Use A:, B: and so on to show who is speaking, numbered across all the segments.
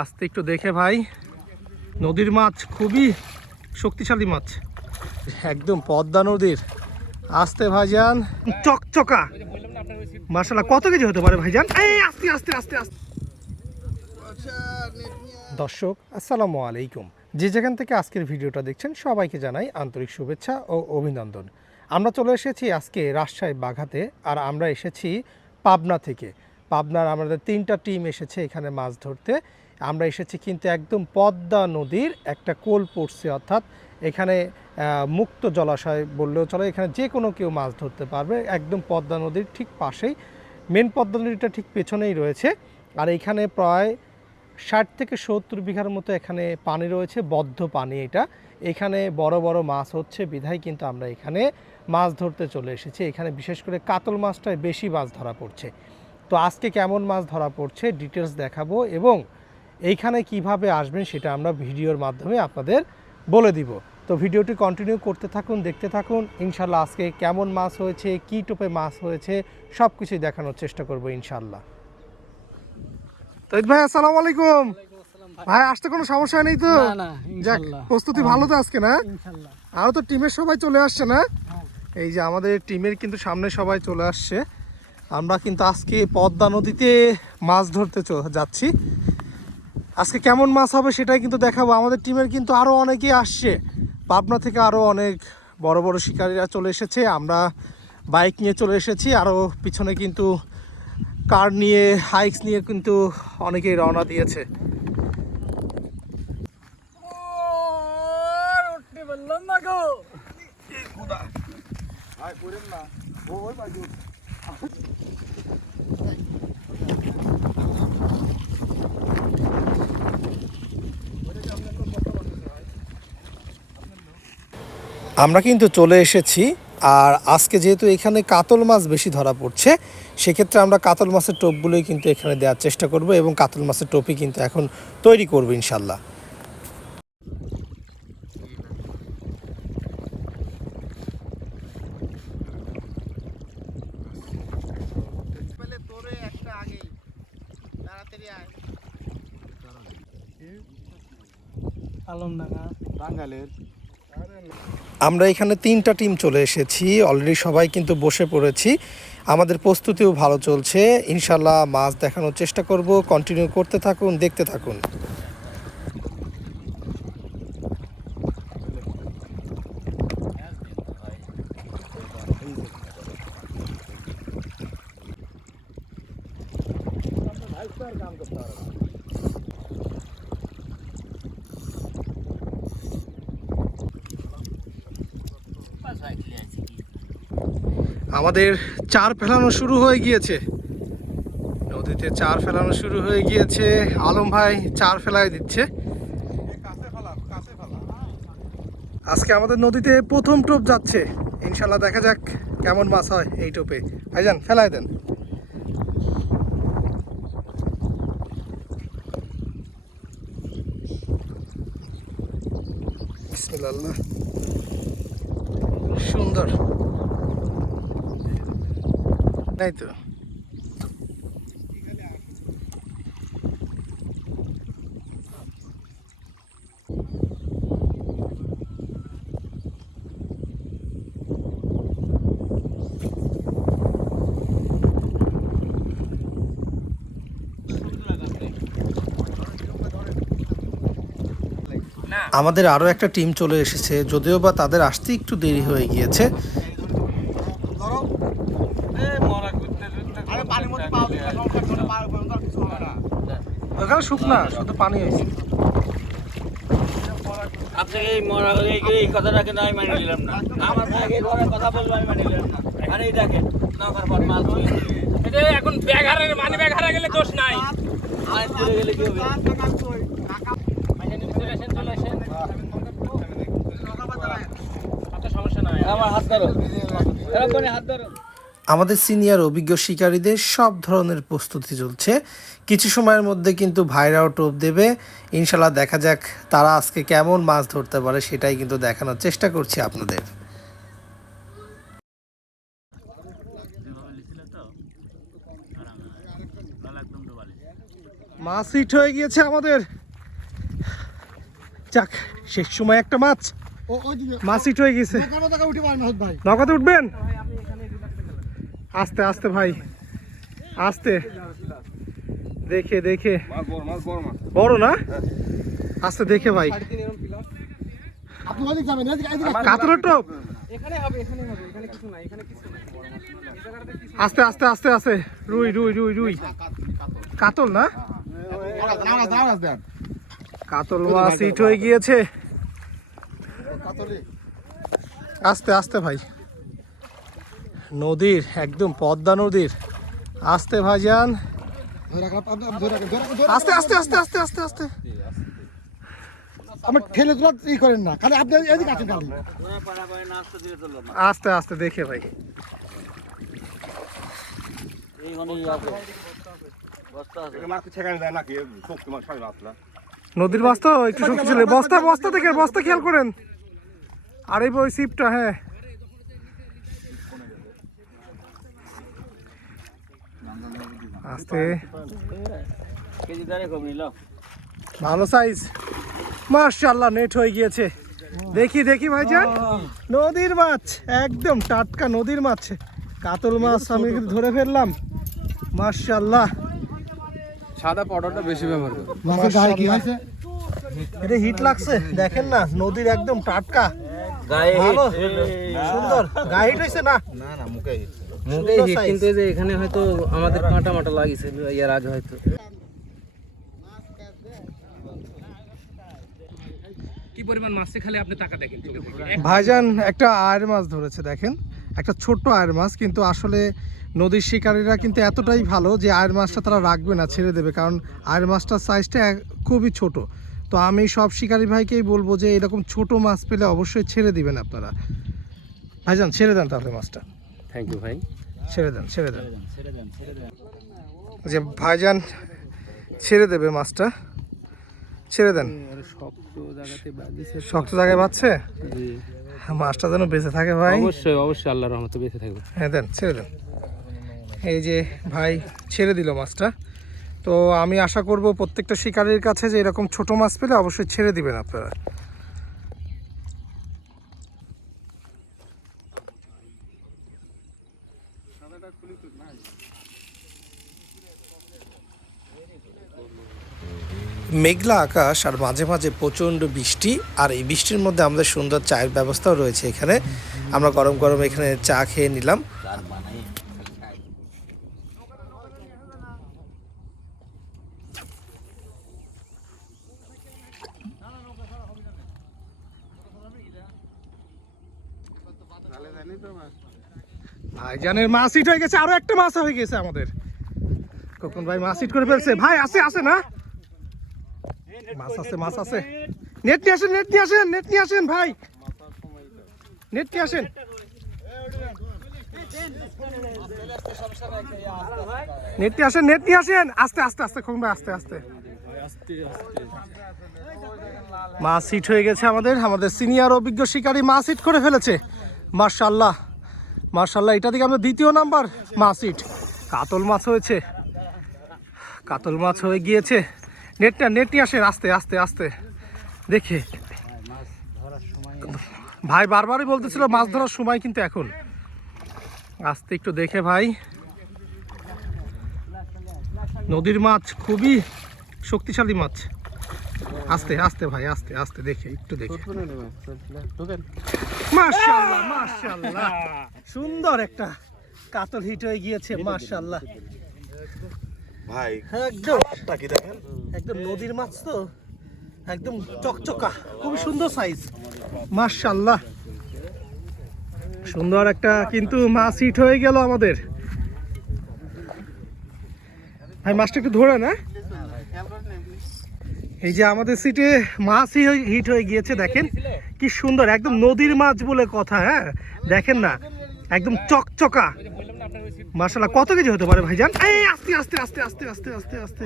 A: আস্তে একটু দেখে ভাই। নদীর মাছ খুবই শক্তিশালী মাছ। একদম পদ্মা নদীর। আস্তে ভাইজান। চকচকা। মার্শাল্লাহ কত কেজি হতে পারে ভাইজান? আস্তে আস্তে আস্তে আস্তে। দর্শক, আসসালামু আলাইকুম। যে যেখান থেকে আজকের ভিডিওটা দেখছেন, সবাইকে জানাই আন্তরিক শুভেচ্ছা ও অভিনন্দন। আমরা চলে এসেছি আজকে রাজশাহী বাঘাতে, আর আমরা এসেছি পাবনা থেকে। পাবনার আমাদের তিনটা টিম এসেছে এখানে মাছ ধরতে। আমরা এসেছি কিন্তু একদম পদ্মা নদীর একটা কোল পড়ছে, অর্থাৎ এখানে মুক্ত জলাশয় বললেও চলে, এখানে যে কোনো কেউ মাছ ধরতে পারবে, একদম পদ্মা নদীর ঠিক পাশেই। মেন পদ্মা নদীটা ঠিক পেছনেই রয়েছে, আর এখানে প্রায় ষাট থেকে সত্তর বিঘার মতো এখানে পানি রয়েছে, বদ্ধ পানি এটা। এখানে বড় বড় মাছ হচ্ছে, বিধায় কিন্তু আমরা এখানে মাছ ধরতে চলে এসেছি। এখানে বিশেষ করে কাতল মাছটায় বেশি মাছ ধরা পড়ছে। তো আজকে কেমন মাছ ধরা পড়ছে ডিটেলস দেখাবো এবং এইখানে কীভাবে আসবেন সেটা আমরা ভিডিওর মাধ্যমে আপনাদের বলে দিব। তো ভিডিওটি কন্টিনিউ করতে থাকুন দেখতে থাকুন। ইনশাল্লাহ আজকে কেমন মাছ হয়েছে কী টোপে মাছ হয়েছে সব কিছুই দেখানোর চেষ্টা করব ইনশাল্লাহ। ভাই আসসালামু আলাইকুম। ভাই আসতে কোনো সমস্যা নেই তো? যাক প্রস্তুতি ভালো তো আজকে না? আরও তো টিমের সবাই চলে আসছে না?
B: হ্যাঁ।
A: এই যে আমাদের টিমের কিন্তু সামনে সবাই চলে আসছে। আমরা কিন্তু আজকে পদ্মা নদীতে মাছ ধরতে যাচ্ছি। আজকে কেমন মাছ হবে সেটাই কিন্তু দেখাবো। আমাদের টিমের কিন্তু আরও অনেকেই আসছে। পাবনা থেকে আরও অনেক বড় বড় শিকারীরা চলে এসেছে। আমরা বাইক নিয়ে চলে এসেছি। আরও পিছনে কিন্তু কার নিয়ে হাইকস নিয়ে কিন্তু অনেকেই রওনা দিয়েছে।
B: না
A: আমরা কিন্তু চলে এসেছি আর আজকে যেহেতু এখানে কাতল মাছ বেশি ধরা পড়ছে সেক্ষেত্রে আমরা কাতল মাছের টোপগুলোই কিন্তু এখানে দেওয়ার চেষ্টা করব এবং কাতল মাছের টোপই কিন্তু এখন তৈরি করব ইনশাল্লাহ
B: আলম ডাঙ্গা
A: আমরা এখানে তিনটা টিম চলে এসেছি। অলরেডি সবাই কিন্তু বসে পড়েছি। আমাদের প্রস্তুতিও ভালো চলছে। ইনশাল্লাহ মাছ দেখানোর চেষ্টা করব। কন্টিনিউ করতে থাকুন, দেখতে থাকুন। আমাদের চার ফেলানো শুরু হয়ে গিয়েছে। নদীতে চার ফেলানো শুরু হয়ে গিয়েছে। আলম ভাই চার ফেলায় দিচ্ছে। আজকে আমাদের নদীতে প্রথম টোপ যাচ্ছে। ইনশাল্লাহ দেখা যাক কেমন মাছ হয় এই টোপে। ভাইজান, ফেলায় দেন। সুন্দর। তাই তো? আমাদের আরও একটা টিম চলে এসেছে যদিও বা তাদের আসতে একটু দেরি হয়ে গিয়েছে। ওখানে শুকনা শুধু পানি হয়েছে।
C: আপনাকে এই মরা এই এই আমি মানি নিলাম না। আমার ভাগে ধরে কথা বলব আমি মানি নিলাম না। আরে এই দেখেন নৌকার পর মাছ
B: এটা এখন ব্যাগ হারা মানে ব্যাগ হারা গেলে দোষ নাই।
C: মাছ গেলে কি হবে? আমার হাত ধরো। এরকম হাত ধরো।
A: আমাদের সিনিয়র অভিজ্ঞ শিকারীদের সব ধরনের প্রস্তুতি চলছে। কিছু সময়ের মধ্যে কিন্তু ভাইরাও টোপ দেবে। ইনশাল্লাহ দেখা যাক তারা আজকে কেমন মাছ ধরতে পারে সেটাই কিন্তু দেখানোর চেষ্টা করছি আপনাদের। মাছ হিট হয়ে গিয়েছে আমাদের। যাক শেষ সময় একটা মাছ। মাছ হিট হয়ে গেছে নগদে উঠবেন? আস্তে আস্তে ভাই। আস্তে। দেখে দেখে। বড় না? আস্তে দেখে ভাই। কাতরের টপ? আস্তে আস্তে আস্তে আস্তে। রুই রুই রুই রুই। কাতল না? কাতল মাছ হিট হয়ে গিয়েছে। আস্তে আস্তে ভাই। নদীর একদম পদ্মা নদীর। আস্তে ভাইজান। আস্তে আস্তে আস্তে আস্তে আস্তে আস্তে।
D: আমার ঠেলে তোলা ই করেন না খালি আপনি এদিকে আছেন খালি।
A: আস্তে আস্তে দেখে ভাই।
C: আছে বস্তা
E: নাকি শক্তি
A: নদীর একটু শক্তিশালী বস্তা বস্তা দেখে বস্তা খেয়াল করেন। আর এই ওই সিপটা হ্যাঁ। আস্তে। ভালো সাইজ মার্শাল্লাহ নেট হয়ে গিয়েছে। দেখি দেখি ভাইজান। নদীর মাছ একদম টাটকা নদীর মাছ। কাতল মাছ আমি ধরে ফেললাম। মার্শাল্লাহ
B: সাদা পাউডারটা বেশি ব্যবহার করো।
A: এটা হিট লাগছে দেখেন না নদীর একদম টাটকা।
C: গায়ে
A: সুন্দর। গায়ে হিট হয়েছে না?
F: মুখে
A: সুন্দর
F: হিট কিন্তু এই যে এখানে হয়তো আমাদের কাঁটা মাটা লাগিয়েছে ইয়ার আগে হয়তো।
B: কি পরিমাণ মাছ খালি আপনি টাকা দেখেন
A: ভাইজান একটা আয়ের মাছ ধরেছে দেখেন। একটা ছোট্ট আয়ের মাছ কিন্তু আসলে নদীর শিকারীরা কিন্তু এতটাই ভালো যে আয়ের মাছটা তারা রাখবে না ছেড়ে দেবে। কারণ আয়ের মাছটার সাইজটা এক- খুবই ছোট। তো আমি সব শিকারি ভাইকেই বলব যে এরকম ছোট মাছ পেলে অবশ্যই ছেড়ে দিবেন আপনারা। ভাইজান ছেড়ে দেন তাহলে মাছটা।
F: থ্যাংক ইউ ভাই।
A: ছেড়ে দেন ছেড়ে দেন। যে ভাইজান ছেড়ে দেবে মাছটা। ছেড়ে দেন।
F: শক্ত
A: জায়গায় বাচ্ছে মাছটা যেন বেঁচে থাকে ভাই।
F: অবশ্যই অবশ্যই আল্লাহর রহমতে বেঁচে থাকবে।
A: হ্যাঁ দেন ছেড়ে দেন। এই যে ভাই ছেড়ে দিল মাছটা। তো আমি আশা করব প্রত্যেকটা শিকারীর কাছে যে এরকম ছোট মাছ পেলে অবশ্যই ছেড়ে দিবেন আপনারা। মেঘলা আকাশ আর মাঝে মাঝে প্রচণ্ড বৃষ্টি, আর এই বৃষ্টির মধ্যে আমাদের সুন্দর চায়ের ব্যবস্থাও রয়েছে এখানে। আমরা গরম গরম এখানে চা খেয়ে নিলাম। ভাইজানের মাছ হয়ে গেছে, আরও একটা মাছ হয়ে গেছে আমাদের। কখন ভাই মাছ করে ফেলছে। ভাই, আছে আছে না? মাছ আছে মাছ আছে। নেট নিয়ে আসেন, নেট নিয়ে আসেন, নেট নিয়ে আসেন, ভাই। নেট নিয়ে আসেন। নেট নিয়ে আসেন, নেট নিয়ে আসেন। আস্তে আস্তে আস্তে ভাই, আস্তে আস্তে। মাছ হিট হয়ে গেছে আমাদের। আমাদের সিনিয়র অভিজ্ঞ শিকারী মাছ হিট করে ফেলেছে। মার্শাল্লাহ মার্শাল্লাহ এটা দিকে আমরা দ্বিতীয় নাম্বার মাছ হিট কাতল মাছ হয়েছে। কাতল মাছ হয়ে গিয়েছে। নেটটা নেট নিয়ে আসেন আস্তে আস্তে আস্তে। দেখে। ভাই বারবারই বলতেছিল মাছ ধরার সময় কিন্তু এখন। আস্তে একটু দেখে ভাই। নদীর মাছ খুবই শক্তিশালী মাছ। আস্তে আস্তে ভাই আস্তে আস্তে দেখে একটু দেখে। মাশাআল্লাহ মাশাআল্লাহ। সুন্দর একটা কাতল হিট হয়ে গিয়েছে মাশাআল্লাহ।
E: ভাই
A: একদম।
E: কি দেখেন?
A: একদম নদীর মাছ তো একদম চকচকা খুবই সুন্দর সাইজ মাশাআল্লাহ। সুন্দর একটা কিন্তু মাছ হিট হয়ে গেল আমাদের। ভাই মাছটা একটু ধরে না? এই যে আমাদের সিটে মাছই হিট হয়ে গিয়েছে দেখেন? কি সুন্দর একদম নদীর মাছ বলে কথা হ্যাঁ? দেখেন না একদম চকচকা। মাশাআল্লাহ কত কেজি হতে পারে ভাইজান? এই আস্তে আস্তে আস্তে আস্তে আস্তে আস্তে আস্তে।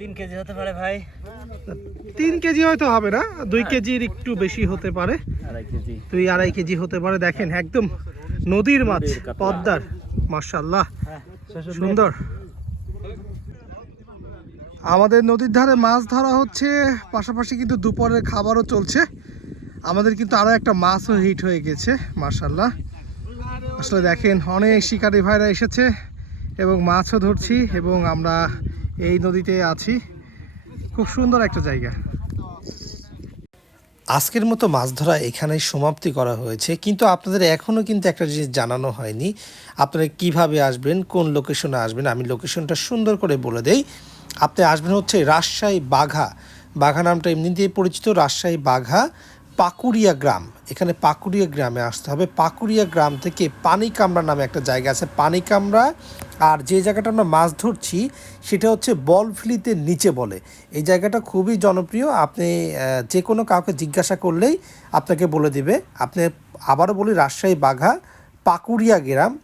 F: তিন কেজি হতে পারে ভাই।
A: তিন কেজি হয়তো হবে না দুই কেজির একটু বেশি হতে পারে। দুই আড়াই কেজি হতে পারে দেখেন একদম নদীর মাছ পদ্মার মার্শাল্লাহ সুন্দর। আমাদের নদীর ধারে মাছ ধরা হচ্ছে, পাশাপাশি কিন্তু দুপুরের খাবারও চলছে। আমাদের কিন্তু আরও একটা মাছও হিট হয়ে গেছে মার্শাল্লাহ আসলে দেখেন, অনেক শিকারী ভাইরা এসেছে এবং মাছও ধরছি এবং আমরা এই নদীতে আছি। খুব সুন্দর একটা জায়গা। আজকের মতো মাছ ধরা এখানেই সমাপ্তি করা হয়েছে, কিন্তু আপনাদের এখনও কিন্তু একটা জিনিস জানানো হয়নি। আপনারা কীভাবে আসবেন, কোন লোকেশনে আসবেন, আমি লোকেশনটা সুন্দর করে বলে দেই। আপনি আসবেন হচ্ছে রাজশাহী বাঘা। বাঘা নামটা এমনি দিয়ে পরিচিত, রাজশাহী বাঘা, পাকুড়িয়া গ্রাম। এখানে পাকুড়িয়া গ্রামে আসতে হবে। পাকুড়িয়া গ্রাম থেকে পানিকামড়া নামে একটা জায়গা আছে পানিকামড়া আর যে জায়গাটা আমরা মাছ ধরছি, সেটা হচ্ছে বলফিলিতে নিচে বলে। এই জায়গাটা খুবই জনপ্রিয়। আপনি যে কোনো কাউকে জিজ্ঞাসা করলেই আপনাকে বলে দিবে। আপনি আবারও বলি, রাজশাহী বাঘা, পাকুড়িয়া গ্রাম।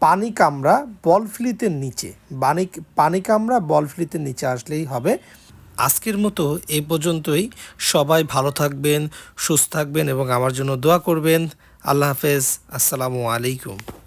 A: পানি কামড়া বলফ্লিতে নিচে। বানি পানি কামড়া বলফ্লিতে নিচে আসলেই হবে। আজকের মতো এই পর্যন্তই। সবাই ভালো থাকবেন, সুস্থ থাকবেন এবং আমার জন্য দোয়া করবেন। আল্লাহ হাফেজ। আসসালামু আলাইকুম।